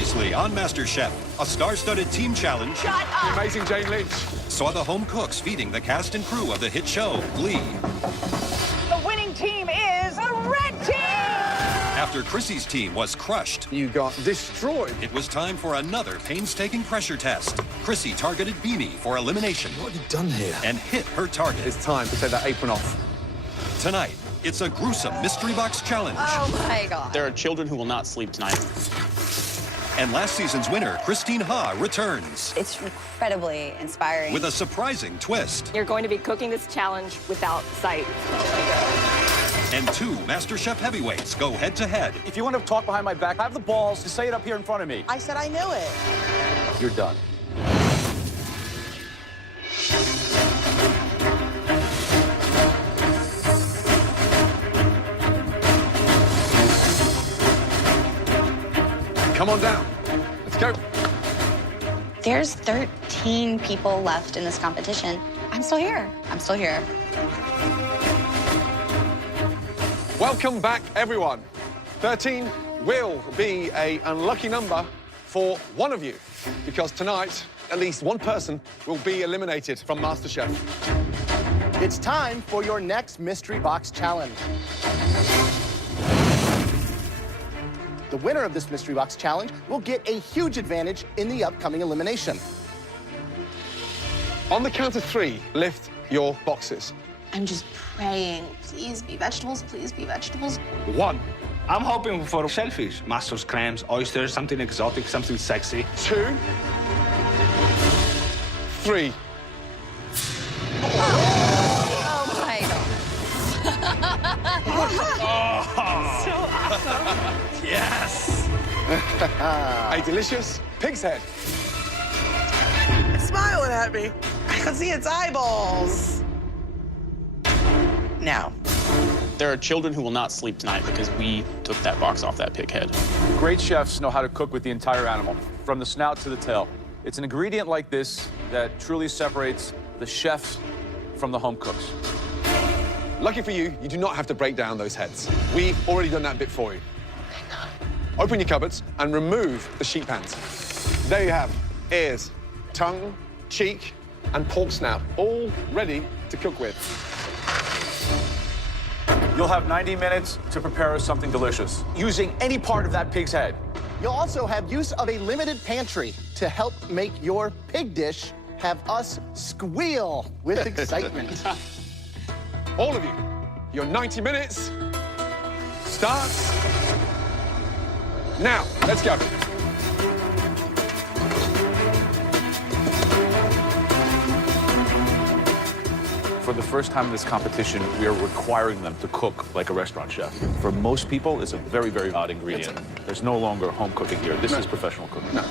Previously on MasterChef, a star-studded team challenge Shut up! Amazing Jane Lynch. saw the home cooks feeding the cast and crew of the hit show, Glee. The winning team is the red team! After Chrissy's team was crushed, You got destroyed. it was time for another painstaking pressure test. Chrissy targeted Beanie for elimination What have you done here? and hit her target. It's time to take that apron off. Tonight, it's a gruesome mystery box challenge. Oh my God. There are children who will not sleep tonight. And last season's winner, Christine Ha, returns It's incredibly inspiring. with a surprising twist. You're going to be cooking this challenge without sight. And two MasterChef heavyweights go head-to-head. If you want to talk behind my back, have the balls to say it up here in front of me. I said I knew it. You're done. Come on down. Let's go. There's 13 people left in this competition. I'm still here. I'm still here. Welcome back, everyone. 13 will be an unlucky number for one of you, because tonight, at least one person will be eliminated from MasterChef. It's time for your next mystery box challenge. The winner of this mystery box challenge will get a huge advantage in the upcoming elimination. On the count of three, lift your boxes. I'm just praying. Please be vegetables, please be vegetables. 1, I'm hoping for shellfish, mussels, clams, oysters, something exotic, something sexy. 2, 3. Oh my God. So awesome. Yes! A delicious pig's head. It's smiling at me. I can see its eyeballs. Now, There are children who will not sleep tonight because we took that box off that pig head. Great chefs know how to cook with the entire animal, from the snout to the tail. It's an ingredient like this that truly separates the chefs from the home cooks. Lucky for you, you do not have to break down those heads. We've already done that bit for you. Open your cupboards and remove the sheep pans. There you have ears, tongue, cheek, and pork snout, all ready to cook with. You'll have 90 minutes to prepare us something delicious, using any part of that pig's head. you'll also have use of a limited pantry to help make your pig dish have us squeal with excitement. All of you, your 90 minutes starts now. Let's go. For the first time in this competition, we are requiring them to cook like a restaurant chef. For most people, it's a very, very odd ingredient. There's no longer home cooking here. This is professional cooking. No.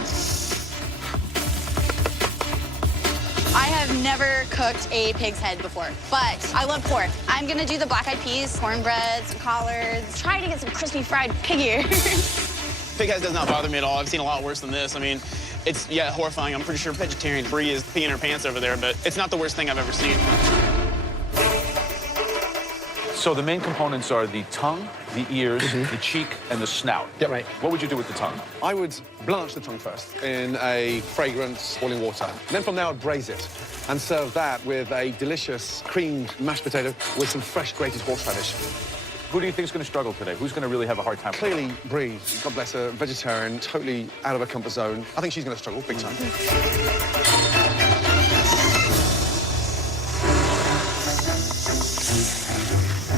I have never cooked a pig's head before, but I love pork. I'm gonna do the black-eyed peas, cornbread, some collards, try to get some crispy fried pig ears. Pig head does not bother me at all. I've seen a lot worse than this. I mean, it's, yeah, horrifying. I'm pretty sure vegetarian Brie is peeing her pants over there, but it's not the worst thing I've ever seen. So the main components are the tongue, the ears, the cheek, and the snout. Yep. Right. What would you do with the tongue? I would blanch the tongue first in a fragrant boiling water. Then from there, I'd braise it and serve that with a delicious creamed mashed potato with some fresh grated horseradish. Who do you think is going to struggle today? Who's going to really have a hard time? Clearly, Brie, God bless her, vegetarian, totally out of her comfort zone. I think she's going to struggle big time.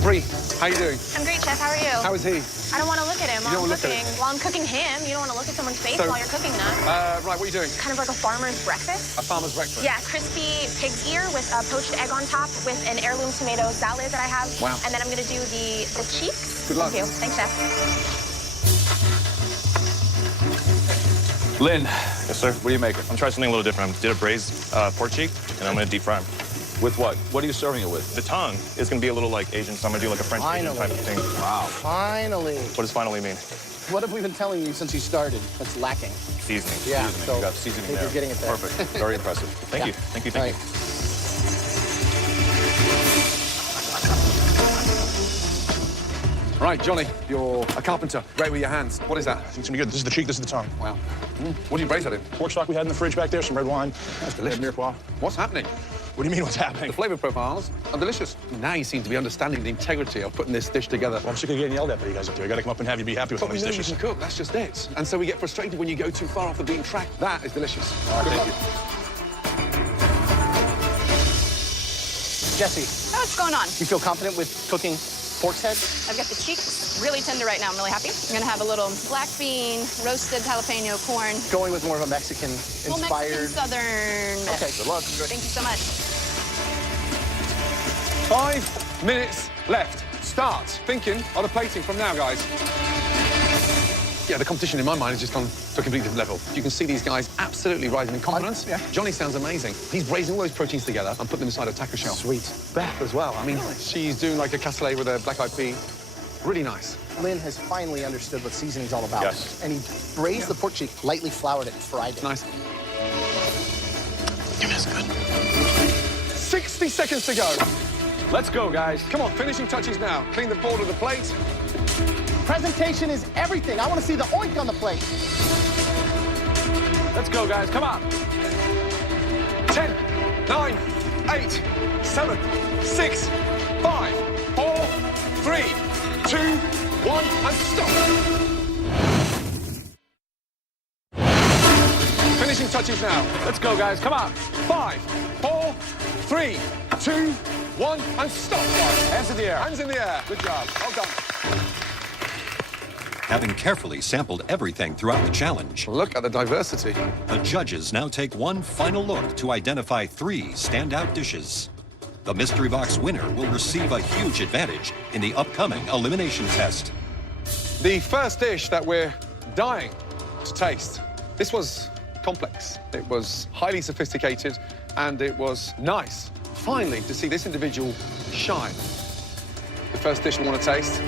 Brie, how you doing? I'm great, Chef. How are you? How is he? I don't want to look at him while don't I'm wanna look at cooking. him? While I'm cooking him, you don't want to look at someone's face So- while you're cooking that. Right, what are you doing? Kind of like a farmer's breakfast. A farmer's breakfast. Yeah, crispy pig's ear with a poached egg on top with an heirloom tomato salad that I have. Wow. And then I'm going to do the cheeks. Good luck. Thank you. Thanks, Chef. Lynn, Yes, sir. what are you making? I'm trying something a little different. I did a braised pork cheek, and I'm going to deep fry 'em. With what? What are you serving it with? The tongue is going to be a little like Asian, so I'm going to do like a French Asian type of thing. Wow. Finally. What does finally mean? What have we been telling you since you started that's lacking? Seasoning. Yeah, Seasoning. so You got seasoning I think there. you're getting it there. Perfect. Very impressive. Thank Yeah. you. Thank you. All Thank right. you. Right, Johnny, you're a carpenter. Great with your hands. What is that? It's gonna be good. This is the cheek, this is the tongue. Wow. What do you braise that in? Pork stock we had in the fridge back there, some red wine. That's delicious. Mirepoix. What's happening? What do you mean, what's happening? The flavor profiles are delicious. Now you seem to be understanding the integrity of putting this dish together. Well, I'm sick of getting yelled at by you guys up there. I gotta come up and have you be happy with But all we these know dishes. you can cook, that's just it. And so we get frustrated when you go too far off the beaten track. That is delicious. All right, Good thank luck. Jesse, What's going on? you feel confident with cooking pork's head? I've got the cheeks really tender right now. I'm really happy. I'm gonna have a little black bean, roasted jalapeno corn. Going with more of a Mexican Well, inspired. Mexican Southern mix. Okay, good luck. Thank you so much. 5 minutes left. Start thinking of the plating from now, guys. Yeah, the competition in my mind has just gone to a completely different level. You can see these guys absolutely rising in confidence. Yeah. Johnny sounds amazing. He's braising all those proteins together and putting them inside a taco shell. Sweet. Beth as well. I mean, she's doing like a cassoulet with a black-eyed pea. Really nice. Lynn has finally understood what seasoning's all about. Yes. And he braised the pork cheek, lightly floured it, and fried it. Nice. That's good. 60 seconds to go. Let's go, guys. Come on, finishing touches now. Clean the board of the plate. Presentation is everything. I want to see the oink on the plate. Let's go, guys. Come on. 10, 9, 8, 7, 6, 5, 4, 3, 2, 1, and stop. Finishing touches now. Let's go, guys. Come on. 5, 4, 3, 2, 1, and stop. Hands in the air. Hands in the air. Good job. Well done. Having carefully sampled everything throughout the challenge, Look at the diversity. the judges now take one final look to identify 3 standout dishes. The mystery box winner will receive a huge advantage in the upcoming elimination test. The first dish that we're dying to taste. This was complex. It was highly sophisticated, and it was nice, finally, to see this individual shine. The first dish we want to taste.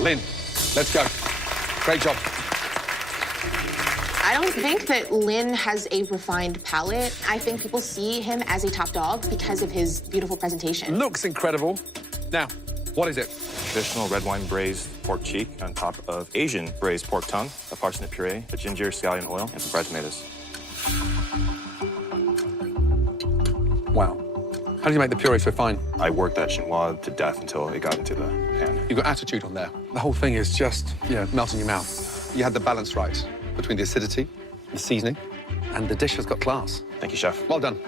Lynn, let's go. Great job. I don't think that Lynn has a refined palate. I think people see him as a top dog because of his beautiful presentation. Looks incredible. Now, what is it? Traditional red wine braised pork cheek on top of Asian braised pork tongue, a parsnip puree, a ginger scallion oil, and some fried tomatoes. Wow. How did you make the puree so fine? I worked that chinois to death until it got into the pan. You've got attitude on there. The whole thing is just, melt in your mouth. You had the balance right between the acidity, the seasoning, and the dish has got class. Thank you, chef. Well done.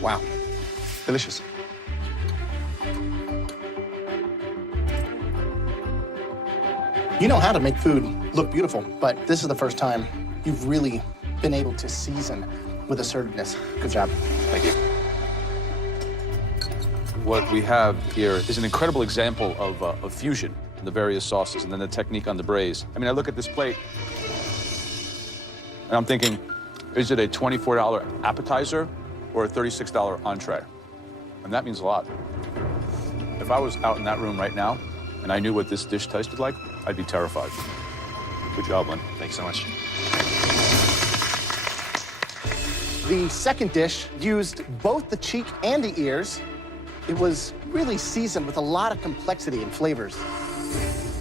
Wow. Delicious. You know how to make food look beautiful, but this is the first time you've really been able to season with assertiveness. Good job. Thank you. What we have here is an incredible example of fusion, the various sauces, and then the technique on the braise. I mean, I look at this plate, and I'm thinking, is it a $24 appetizer or a $36 entree? And that means a lot. If I was out in that room right now, and I knew what this dish tasted like, I'd be terrified. Good job, Lynn. Thanks so much. The second dish used both the cheek and the ears. It was really seasoned with a lot of complexity and flavors.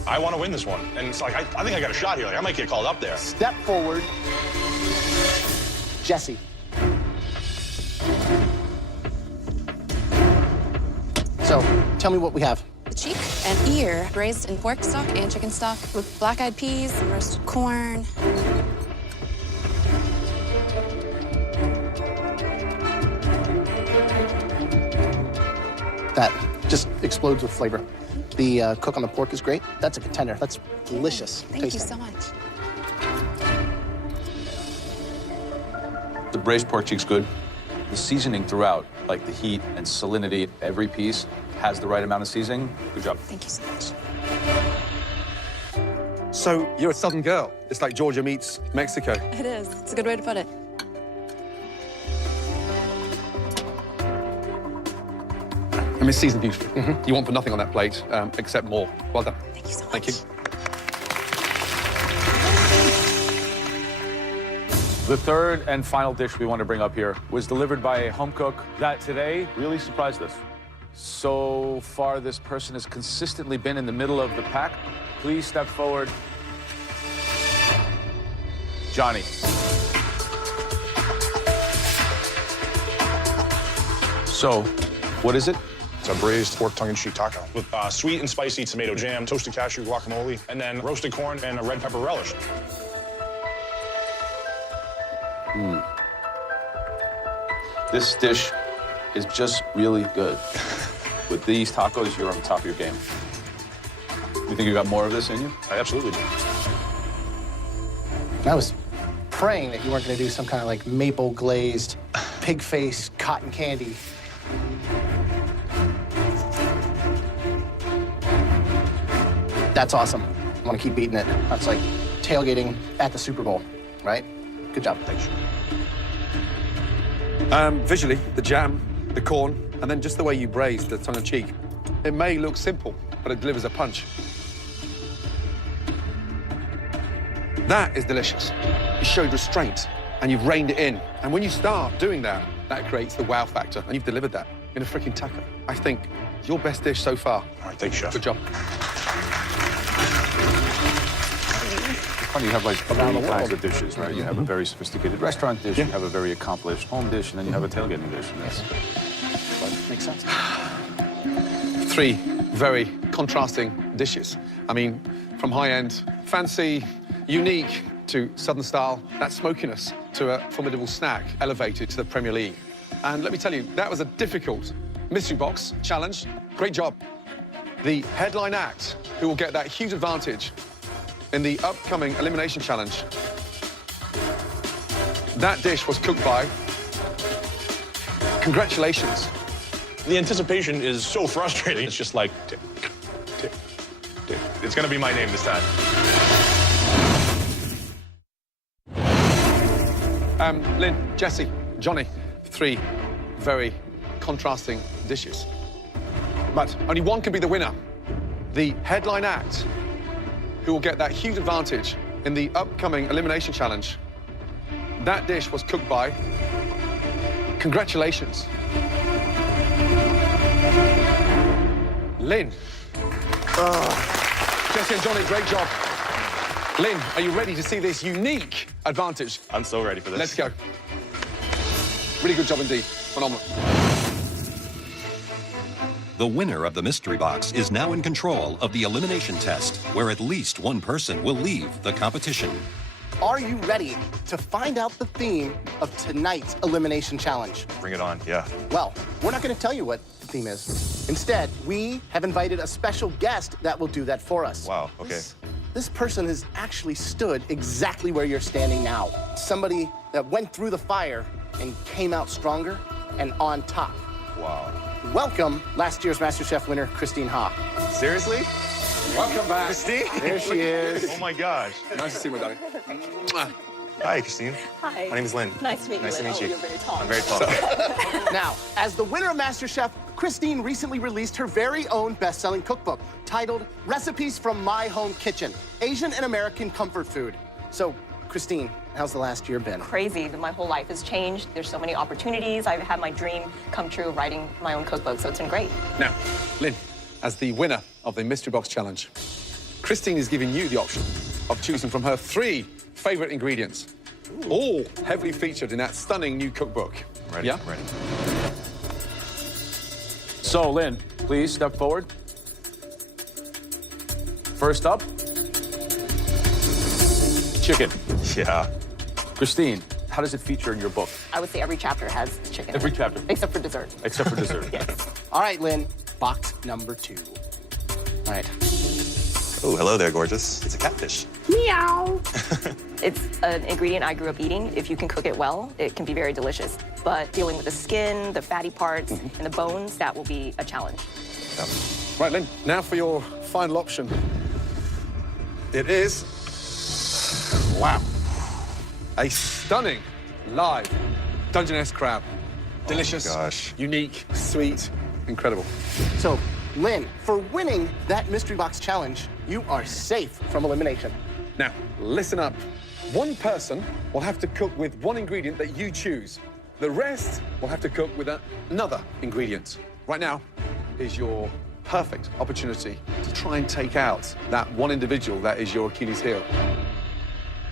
I want to win this one. And it's like, I think I got a shot here. Like, I might get called up there. Step forward. Jesse. So, tell me what we have. The cheek and ear braised in pork stock and chicken stock with black-eyed peas and roasted corn. That just explodes with flavor. The cook on the pork is great. That's a contender. That's delicious. Thank you so much. The braised pork cheek's good. The seasoning throughout, like the heat and salinity, every piece has the right amount of seasoning. Good job. Thank you so much. So you're a Southern girl. It's like Georgia meets Mexico. It is. It's a good way to put it. I mean, it's seasoned beautifully. You want for nothing on that plate except more. Well done. Thank you so much. Thank you. The third and final dish we want to bring up here was delivered by a home cook that today really surprised us. So far, this person has consistently been in the middle of the pack. Please step forward. Johnny. So, what is it? It's a braised pork tongue and cheek taco with sweet and spicy tomato jam, toasted cashew guacamole, and then roasted corn and a red pepper relish. This dish is just really good. With these tacos, you're on top of your game. You think you got more of this in you? I absolutely do. I was praying that you weren't going to do some kind of like maple glazed pig face cotton candy. That's awesome. I want to keep eating it. That's like tailgating at the Super Bowl, right? Good job. Thanks. Visually, the jam, the corn, and then just the way you braise the tongue-in-cheek. It may look simple, but it delivers a punch. That is delicious. You showed restraint, and you've reined it in. And when you start doing that, that creates the wow factor, and you've delivered that in a freaking taco. I think your best dish so far. All right, thanks, Chef. Good job. Funny, you have like three kinds of dishes, right? You have a very sophisticated restaurant dish, you have a very accomplished home dish, and then you have a tailgating dish. And that's Makes sense. Three very contrasting dishes. I mean, from high-end, fancy, unique to Southern style, that smokiness to a formidable snack elevated to the Premier League. And let me tell you, that was a difficult mystery box challenge. Great job. The headline act, who will get that huge advantage in the upcoming elimination challenge. That dish was cooked by. Congratulations. The anticipation is so frustrating. It's just like, tick, tick, tick. It's gonna be my name this time. Lynn, Jesse, Johnny, three very contrasting dishes. But only one can be the winner. The headline act, who will get that huge advantage in the upcoming elimination challenge. That dish was cooked by. Congratulations. Lynn. Jesse and Johnny, great job. Lynn, are you ready to see this unique advantage? I'm so ready for this. Let's go. Really good job indeed. Phenomenal. The winner of the mystery box is now in control of the elimination test, where at least one person will leave the competition. Are you ready to find out the theme of tonight's elimination challenge? Bring it on, yeah. Well, we're not going to tell you what the theme is. Instead, we have invited a special guest that will do that for us. Wow, okay. This person has actually stood exactly where you're standing now. Somebody that went through the fire and came out stronger and on top. Wow. Welcome, last year's MasterChef winner, Christine Ha. Seriously? Welcome back. Christine? There she is. Oh my gosh. Nice to see you, my darling. Hi, Christine. Hi. My name is Lynn. Nice to meet you. Nice to meet you. You're very tall. I'm very tall. Now, as the winner of MasterChef, Christine recently released her very own best-selling cookbook titled Recipes from My Home Kitchen, Asian and American Comfort Food. So, Christine, how's the last year been? Crazy. My whole life has changed. There's so many opportunities. I've had my dream come true writing my own cookbook, so it's been great. Now, Lynn, as the winner of the Mystery Box Challenge, Christine is giving you the option of choosing from her 3 favorite ingredients, all heavily featured in that stunning new cookbook. Ready? Yeah? Ready. So, Lynn, please step forward. First up, chicken. Yeah. Christine, how does it feature in your book? I would say every chapter has chicken. Every chapter? Except for dessert. Except for dessert. Yes. All right, Lynn, box number 2. All right. Oh, hello there, gorgeous. It's a catfish. Meow. It's an ingredient I grew up eating. If you can cook it well, it can be very delicious. But dealing with the skin, the fatty parts, and the bones, that will be a challenge. Yeah. Right, Lynn, now for your final option. It is, wow, a stunning live Dungeness crab. Delicious, gosh. unique, sweet, incredible. So, Lynn, for winning that Mystery Box Challenge, you are safe from elimination. Now, listen up. One person will have to cook with one ingredient that you choose. The rest will have to cook with another ingredient. Right now, is your perfect opportunity to try and take out that one individual that is your Achilles heel.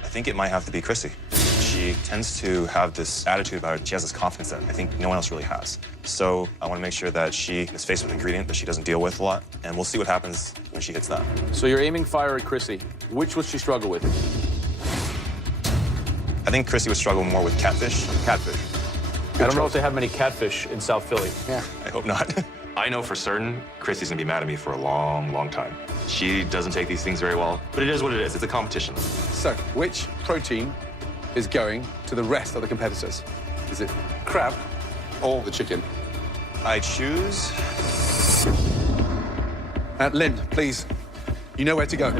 I think it might have to be Chrissy. She tends to have this attitude about her. She has this confidence that I think no one else really has. So I want to make sure that she is faced with an ingredient that she doesn't deal with a lot, and we'll see what happens when she hits that. So you're aiming fire at Chrissy. Which would she struggle with? I think Chrissy would struggle more with catfish. Catfish. I don't know if they have many catfish in South Philly. Yeah. I hope not. I know for certain Chrissy's gonna be mad at me for a long, long time. She doesn't take these things very well, but it is what it is. It's a competition. So, which protein is going to the rest of the competitors? Is it crab or the chicken? I choose... Lynn, please, you know where to go.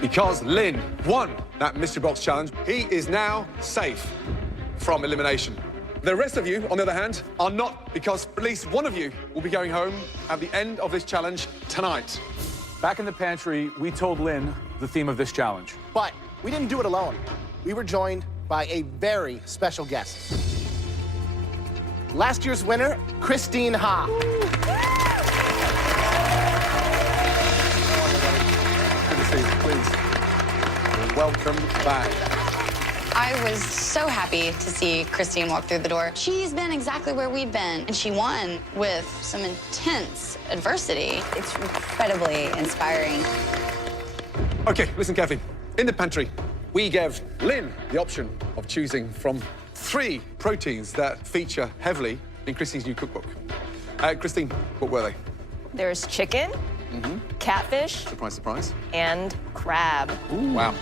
Because Lynn won that mystery box challenge, he is now safe from elimination. The rest of you, on the other hand, are not, because at least one of you will be going home at the end of this challenge tonight. Back in the pantry, we told Lynn the theme of this challenge. But we didn't do it alone. We were joined by a very special guest. Last year's winner, Christine Ha. Good to see you, please. Welcome back. I was so happy to see Christine walk through the door. She's been exactly where we've been, and she won with some intense adversity. It's incredibly inspiring. Okay, listen carefully. In the pantry, we gave Lynn the option of choosing from 3 proteins that feature heavily in Christine's new cookbook. Christine, what were they? There's chicken, catfish, Surprise, surprise. and crab. Ooh. Wow.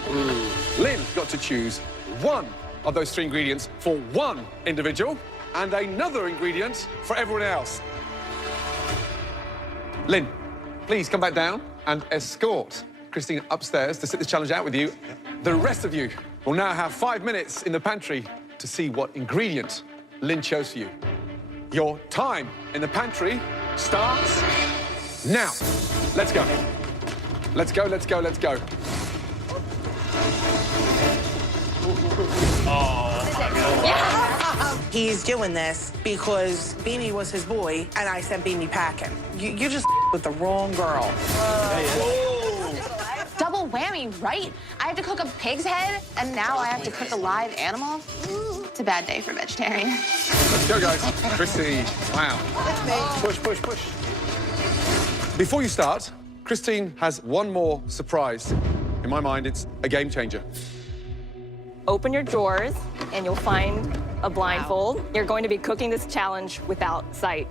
Lynn got to choose one of those 3 ingredients for one individual and another ingredient for everyone else. Lynn, please come back down and escort Christine upstairs to sit this challenge out with you. The rest of you will now have 5 minutes in the pantry to see what ingredient Lynn chose for you. Your time in the pantry starts now. Let's go. Let's go, let's go, let's go. He's doing this because Beanie was his boy, and I sent Beanie packing. You just with the wrong girl. Double whammy, right? I have to cook a pig's head, and now I have to cook a live animal. It's a bad day for vegetarian. Let's go, guys. Christine, wow. Push, push, push. Before you start, Christine has one more surprise. In my mind, it's a game changer. Open your drawers, and you'll find a blindfold. You're going to be cooking this challenge without sight.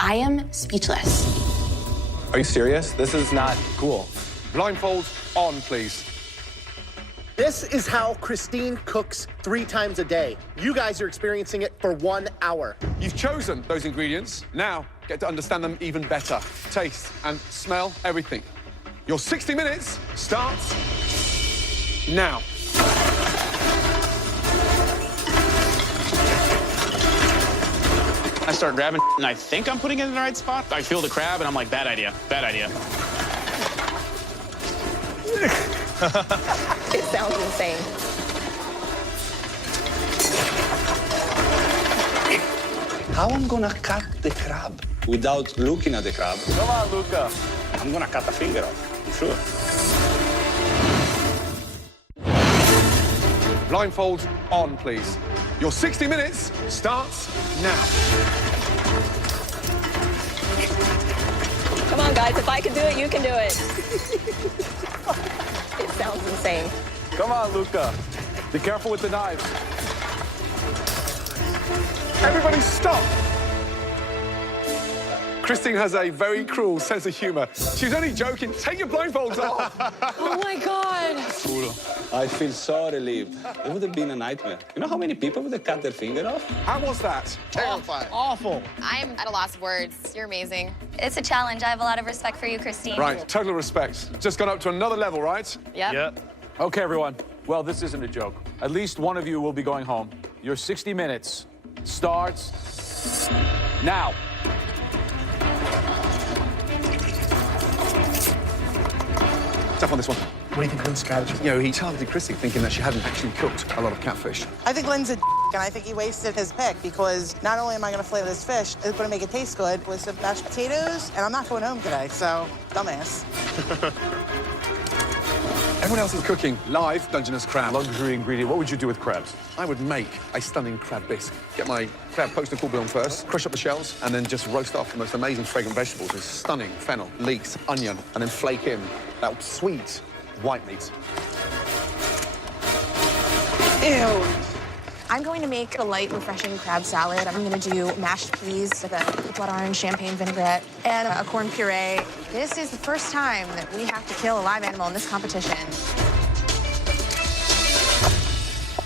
I am speechless. Are you serious? This is not cool. Blindfolds on, please. This is how Christine cooks 3 times a day. You guys are experiencing it for 1 hour. You've chosen those ingredients. Now, get to understand them even better. Taste and smell everything. Your 60 minutes starts now. I start grabbing and I think I'm putting it in the right spot. I feel the crab and I'm like, bad idea, bad idea. It sounds insane. How I'm gonna cut the crab without looking at the crab? Come on, Luca. I'm gonna cut a finger off, I'm sure. Blindfolds on, please. Your 60 minutes starts now. Come on, guys. If I can do it, you can do it. It sounds insane. Come on, Luca. Be careful with the knives. Everybody stop! Christine has a very cruel sense of humor. She was only joking. Take your blindfolds off. Oh, my God. I feel so relieved. It would have been a nightmare. You know how many people would have cut their finger off? How was that? Terrifying. Awful. I'm at a loss of words. You're amazing. It's a challenge. I have a lot of respect for you, Christine. Right, total respect. Just gone up to another level, right? Yep. Okay, everyone. Well, this isn't a joke. At least one of you will be going home. Your 60 minutes starts now. Tough on this one. What do you think of Lynn's strategy? You know, he targeted Chrissy thinking that she hadn't actually cooked a lot of catfish. I think Lynn's a and I think he wasted his pick because not only am I going to flavor this fish, it's going to make it taste good with some mashed potatoes, and I'm not going home today, so dumbass. Everyone else is cooking live Dungeness crab. Luxury ingredient. What would you do with crabs? I would make a stunning crab bisque. Get my crab poached and courgouillon first, crush up the shells, and then just roast off the most amazing fragrant vegetables with stunning fennel, leeks, onion, and then flake in that sweet white meat. Ew. I'm going to make a light, refreshing crab salad. I'm going to do mashed peas with a blood orange champagne vinaigrette and a corn puree. This is the first time that we have to kill a live animal in this competition.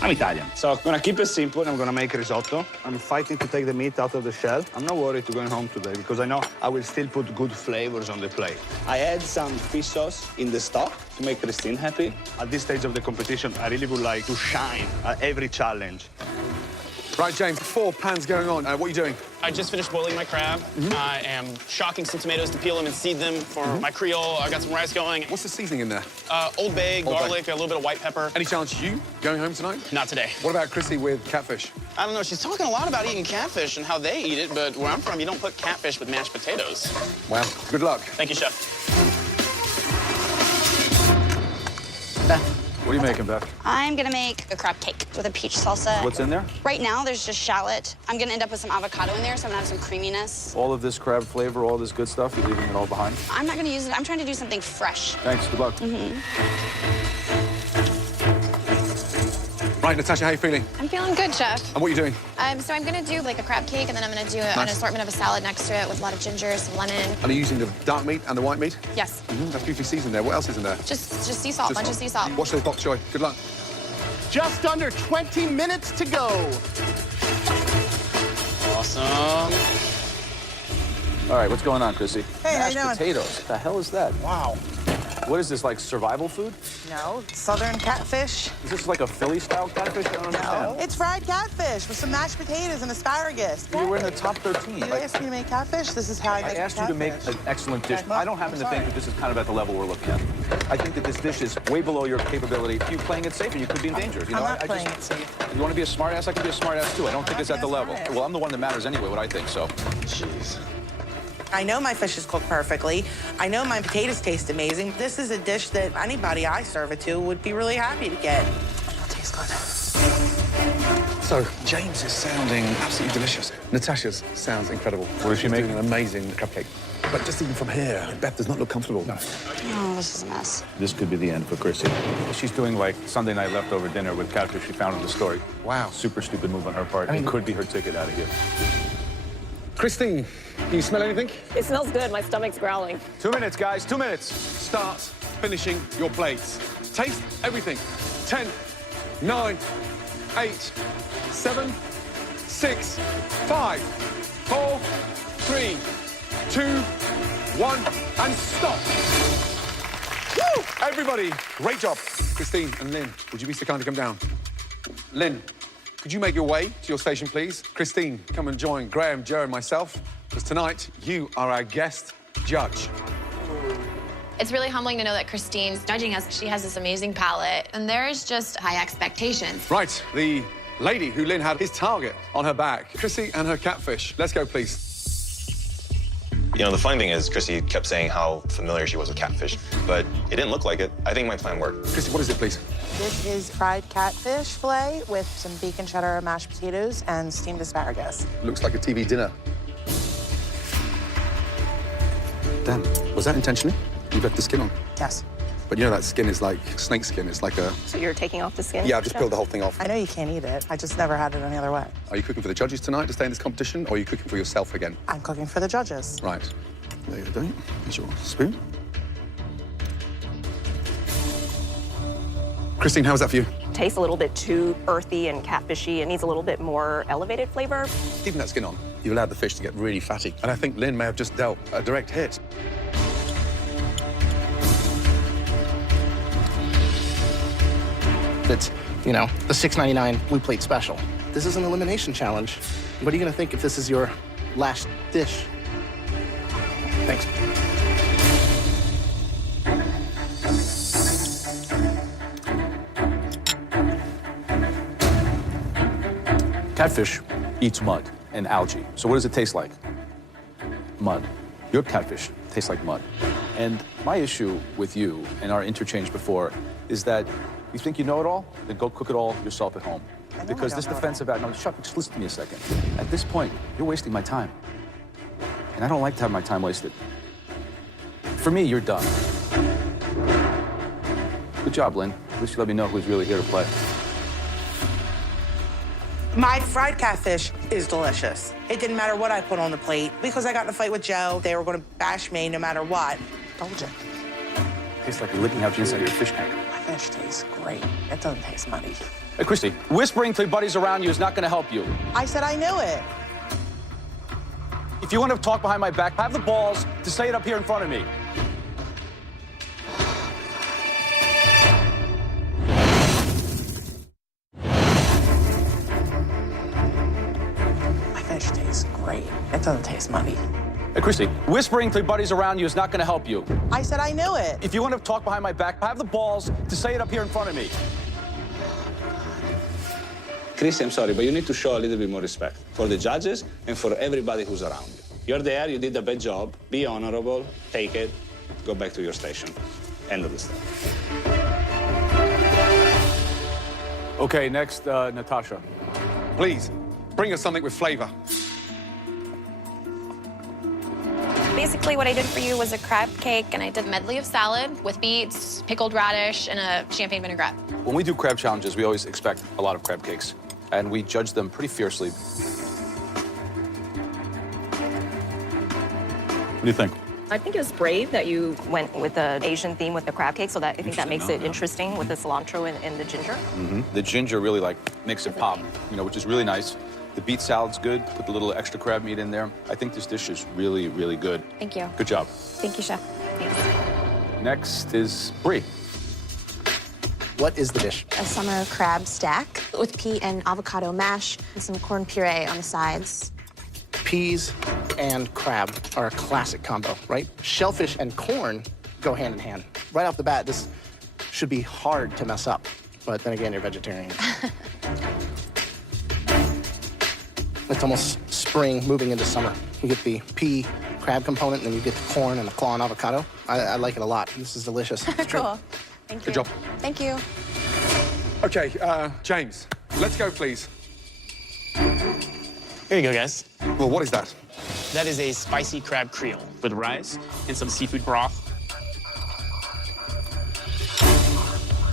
I'm Italian, so I'm gonna keep it simple and I'm gonna make risotto. I'm fighting to take the meat out of the shell. I'm not worried to going home today because I know I will still put good flavors on the plate. I add some fish sauce in the stock to make Christine happy. At this stage of the competition, I really would like to shine at every challenge. Right, James, 4 pans going on. What are you doing? I just finished boiling my crab. I am shocking some tomatoes to peel them and seed them for my Creole. I got some rice going. What's the seasoning in there? Old Bay, Old garlic, Bay. a little bit of white pepper. Any chance you going home tonight? Not today. What about Chrissy with catfish? I don't know. She's talking a lot about eating catfish and how they eat it, but where I'm from, you don't put catfish with mashed potatoes. Well, good luck. Thank you, Chef. What are you making, Beth? I'm gonna make a crab cake with a peach salsa. What's in there? Right now, there's just shallot. I'm gonna end up with some avocado in there, so I'm gonna have some creaminess. All of this crab flavor, all this good stuff, you're leaving it all behind? I'm not gonna use it. I'm trying to do something fresh. Thanks, good luck. Right, Natasha, how are you feeling? I'm feeling good, Chef. And what are you doing? So I'm going to do like a crab cake, and then I'm going to do an assortment of a salad next to it with a lot of ginger, some lemon. Are you using the dark meat and the white meat? Yes. That's beautifully seasoned there. What else is in there? Just sea salt, bunch of sea salt. Watch those bok choy. Good luck. Just under 20 minutes to go. Awesome. All right, what's going on, Chrissy? Hey, how you Mashed doing? potatoes. What the hell is that? Wow. What is this, like survival food? No, southern catfish. Is this like a Philly-style catfish? I don't understand. It's fried catfish with some mashed potatoes and asparagus. You were in the top 13. You asked me to make catfish. This is how I I make asked you to make catfish. an excellent dish. Okay. I don't happen to think that this is kind of at the level we're looking at. I think that this dish is way below your capability. You're playing it safe and you could be in danger. You know, I'm not I playing just, it safe. You want to be a smartass? I can be a smartass too. I don't think it's at the level. smartass. Well, I'm the one that matters anyway, what I think, so. Jeez. I know my fish is cooked perfectly. I know my potatoes taste amazing. This is a dish that anybody I serve it to would be really happy to get. It'll taste good. So, James is sounding absolutely delicious. Natasha's sounds incredible. What is she making? Doing an amazing cupcake. But just even from here, Beth does not look comfortable. No. Oh, this is a mess. This could be the end for Chrissy. She's doing like Sunday night leftover dinner with catfish she found in the story. Wow. Super stupid move on her part. It could be her ticket out of here. Christine, can you smell anything? It smells good. My stomach's growling. 2 minutes, guys, 2 minutes. Start finishing your plates. Taste everything. 10, 9, 8, 7, 6, 5, 4, 3, 2, 1, and stop. Woo! Everybody, great job. Christine and Lynn, would you be so kind to come down? Lynn, could you make your way to your station, please? Christine, come and join Graham, Joe, and myself, because tonight you are our guest judge. It's really humbling to know that Christine's judging us. She has this amazing palate, and there's just high expectations. Right, the lady who Lynn had his target on her back. Chrissy and her catfish. Let's go, please. You know, the funny thing is, Chrissy kept saying how familiar she was with catfish, but it didn't look like it. I think my plan worked. Chrissy, what is it, please? This is fried catfish fillet with some bacon cheddar mashed potatoes and steamed asparagus. Looks like a TV dinner. Damn, was that intentional? You left the skin on. Yes. But you know that skin is like snake skin. It's like a... So you're taking off the skin? Yeah, I've just peeled the whole thing off. I know you can't eat it. I just never had it any other way. Are you cooking for the judges tonight to stay in this competition, or are you cooking for yourself again? I'm cooking for the judges. Right. There you go. Here's your spoon. Christine, how was that for you? Tastes a little bit too earthy and catfishy. It needs a little bit more elevated flavor. Keeping that skin on, you allowed the fish to get really fatty. And I think Lynn may have just dealt a direct hit. It's, you know, the $6.99 Blue Plate Special. This is an elimination challenge. What are you going to think if this is your last dish? Thanks. Catfish eats mud and algae. So what does it taste like? Mud. Your catfish tastes like mud. And my issue with you and our interchange before is that you think you know it all, then go cook it all yourself at home. Because this defensive act, no, shut up, just listen to me a second. At this point, you're wasting my time. And I don't like to have my time wasted. For me, you're done. Good job, Lynn. At least you let me know who's really here to play. My fried catfish is delicious. It didn't matter what I put on the plate. Because I got in a fight with Joe, they were going to bash me no matter what. Told you. Tastes like you're licking out the inside of your fish tank. My fish tastes great. It doesn't taste muddy. Hey, Christy, whispering to your buddies around you is not going to help you. I said I knew it. If you want to talk behind my back, have the balls to say it up here in front of me. My fish tastes great. It doesn't taste muddy. Hey, Christy, whispering to your buddies around you is not going to help you. I said I knew it. If you want to talk behind my back, have the balls to say it up here in front of me. Chrissy, I'm sorry, but you need to show a little bit more respect for the judges and for everybody who's around you. You're there, you did a bad job, be honorable, take it, go back to your station. End of the story. Okay, next, Natasha. Please, bring us something with flavor. Basically, what I did for you was a crab cake, and I did a medley of salad with beets, pickled radish, and a champagne vinaigrette. When we do crab challenges, we always expect a lot of crab cakes, and we judge them pretty fiercely. What do you think? I think it was brave that you went with the Asian theme with the crab cake, so that I think that makes it interesting with the cilantro and the ginger. The ginger really makes it pop, which is really nice. The beet salad's good. Put the little extra crab meat in there. I think this dish is really, really good. Thank you. Good job. Thank you, Chef. Thanks. Next is Brie. What is the dish? A summer crab stack with pea and avocado mash and some corn puree on the sides. Peas and crab are a classic combo, right? Shellfish and corn go hand in hand. Right off the bat, this should be hard to mess up. But then again, you're vegetarian. It's almost spring moving into summer. You get the pea crab component, and then you get the corn and the claw and avocado. I like it a lot. This is delicious. It's true. Cool. Thank you. Good job. Thank you. Okay, James, let's go, please. Here you go, guys. Well, what is that? That is a spicy crab creole with rice and some seafood broth.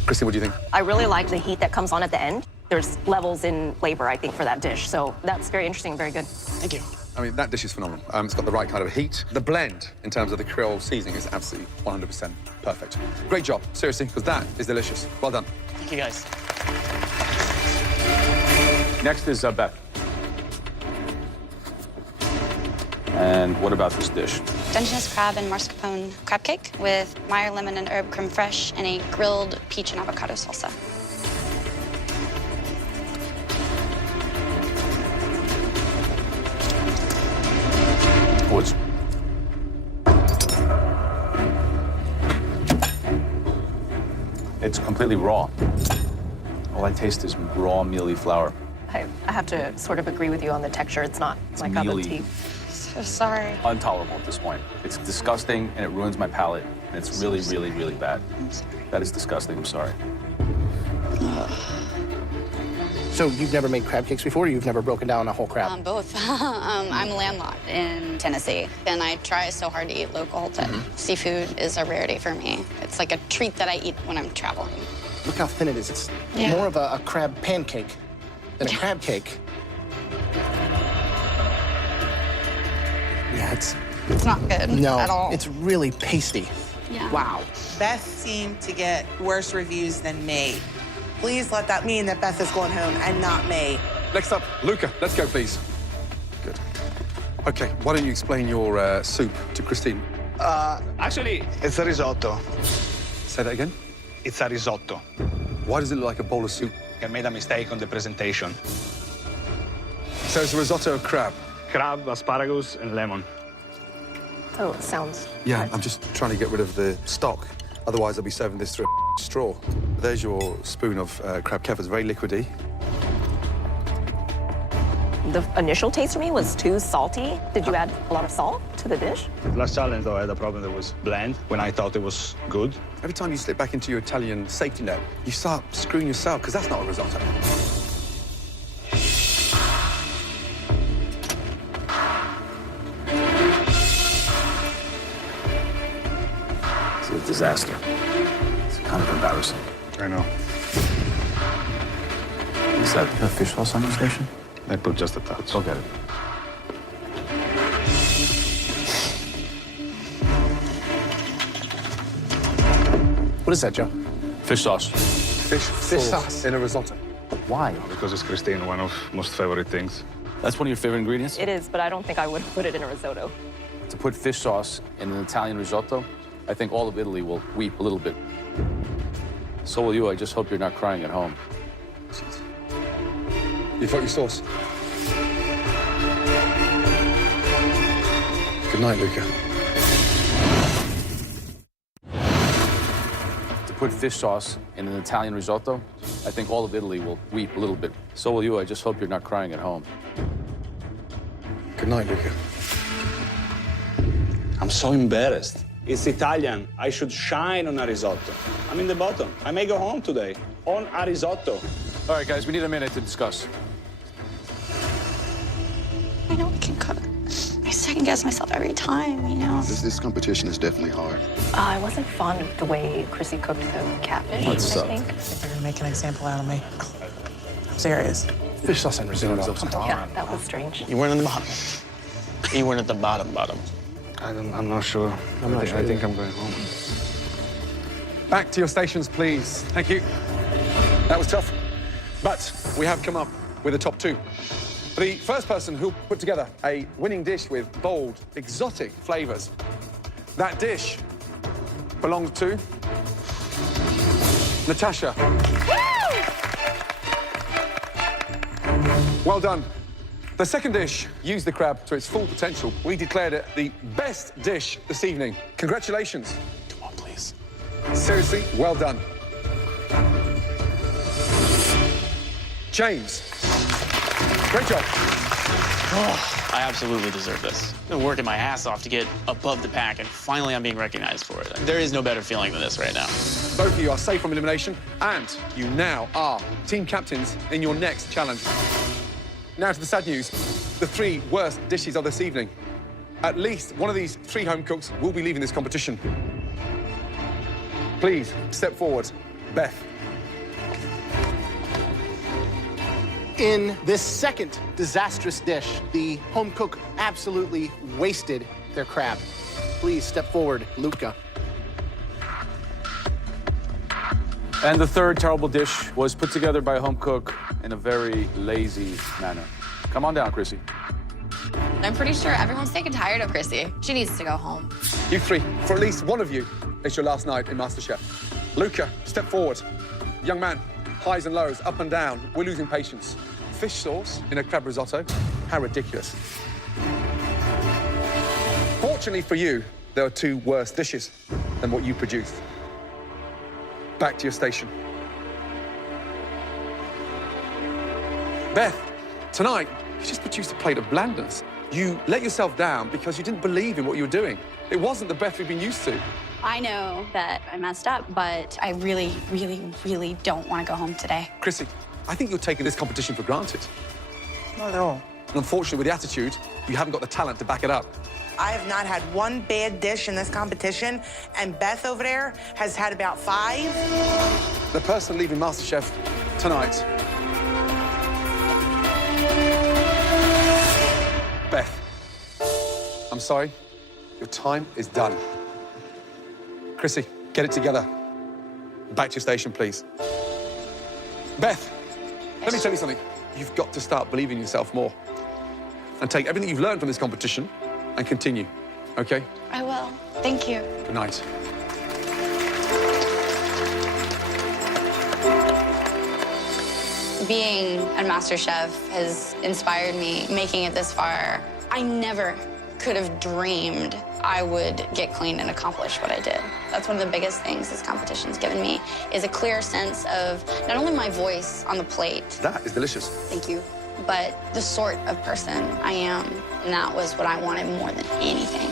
Christine, what do you think? I really like the heat that comes on at the end. There's levels in flavor, I think, for that dish. So that's very interesting, very good. Thank you. I mean, that dish is phenomenal. It's got the right kind of heat. The blend, in terms of the Creole seasoning, is absolutely 100% perfect. Great job, seriously, because that is delicious. Well done. Thank you, guys. Next is Beth. And what about this dish? Dungeness crab and mascarpone crab cake with Meyer lemon and herb creme fraiche and a grilled peach and avocado salsa. Oh, it's completely raw. All I taste is raw, mealy flour. I have to sort of agree with you on the texture. It's not my cup of tea. So sorry. Intolerable at this point. It's disgusting, and it ruins my palate, and it's really, really, really bad. That is disgusting. I'm sorry. So you've never made crab cakes before, or you've never broken down a whole crab? Both. I'm landlocked in Tennessee, and I try so hard to eat local that seafood is a rarity for me. It's like a treat that I eat when I'm traveling. Look how thin it is. It's more of a crab pancake than a crab cake. Yeah, it's not good at all. It's really pasty. Yeah. Wow. Beth seemed to get worse reviews than me. Please let that mean that Beth is going home and not me. Next up, Luca, let's go, please. Good. Okay, why don't you explain your soup to Christine? Actually, it's a risotto. Say that again? It's a risotto. Why does it look like a bowl of soup? I made a mistake on the presentation. So it's a risotto of crab? Crab, asparagus, and lemon. Oh, it sounds... Yeah, I'm just trying to get rid of the stock. Otherwise, I'll be serving this through a straw. There's your spoon of crab kev. It's very liquidy. The initial taste for me was too salty. Did you add a lot of salt to the dish? Last challenge, though, I had a problem that was bland when I thought it was good. Every time you slip back into your Italian safety net, you start screwing yourself, because that's not a risotto. It's a disaster. It's kind of embarrassing. I know. Is that a fish sauce on your station? I put just a touch. Go get it. What is that, Joe? Fish sauce. Fish sauce in a risotto. Why? Because it's Christine, one of most favorite things. That's one of your favorite ingredients? It is, but I don't think I would put it in a risotto. To put fish sauce in an Italian risotto, I think all of Italy will weep a little bit. So will you. I just hope you're not crying at home. You've got your sauce. Good night, Luca. To put fish sauce in an Italian risotto, I think all of Italy will weep a little bit. So will you. I just hope you're not crying at home. Good night, Luca. I'm so embarrassed. It's Italian. I should shine on a risotto. I'm in the bottom. I may go home today on a risotto. All right, guys, we need a minute to discuss. I know I can cook. I second guess myself every time, you know. This competition is definitely hard. I wasn't fond of the way Chrissy cooked the catfish, That I sucked. think. They're gonna make an example out of me. I'm serious. Fish sauce and risotto. Yeah, that was strange. You weren't in the bottom. You weren't at the bottom. I'm not sure. I think I'm going home. Back to your stations, please. Thank you. That was tough. But we have come up with a top two. The first person who put together a winning dish with bold, exotic flavors. That dish belongs to Natasha. Well done. The second dish used the crab to its full potential. We declared it the best dish this evening. Congratulations. Come on, please. Seriously, well done. James, great job. I absolutely deserve this. I've been working my ass off to get above the pack, and finally I'm being recognized for it. There is no better feeling than this right now. Both of you are safe from elimination, and you now are team captains in your next challenge. Now to the sad news, the three worst dishes of this evening. At least one of these three home cooks will be leaving this competition. Please, step forward. Beth. In this second disastrous dish, the home cook absolutely wasted their crab. Please step forward, Luca. And the third terrible dish was put together by a home cook in a very lazy manner. Come on down, Chrissy. I'm pretty sure everyone's sick and tired of Chrissy. She needs to go home. You three, for at least one of you, it's your last night in MasterChef. Luca, step forward. Young man, highs and lows, up and down. We're losing patience. Fish sauce in a crab risotto? How ridiculous. Fortunately for you, there are two worse dishes than what you produced. Back to your station. Beth, tonight, you just produced a plate of blandness. You let yourself down because you didn't believe in what you were doing. It wasn't the Beth we've been used to. I know that I messed up, but I really, really, really don't want to go home today. Chrissy, I think you're taking this competition for granted. Not at all. And unfortunately, with the attitude, you haven't got the talent to back it up. I have not had one bad dish in this competition, and Beth over there has had about 5. The person leaving MasterChef tonight, Beth, I'm sorry, your time is done. Chrissy, get it together. Back to your station, please. Beth, let me tell you something. You've got to start believing in yourself more and take everything you've learned from this competition and continue, okay? I will. Thank you. Good night. Being a MasterChef has inspired me, making it this far. I never could have dreamed I would get clean and accomplish what I did. That's one of the biggest things this competition's given me, is a clear sense of not only my voice on the plate. That is delicious. Thank you. but the sort of person I am. And that was what I wanted more than anything.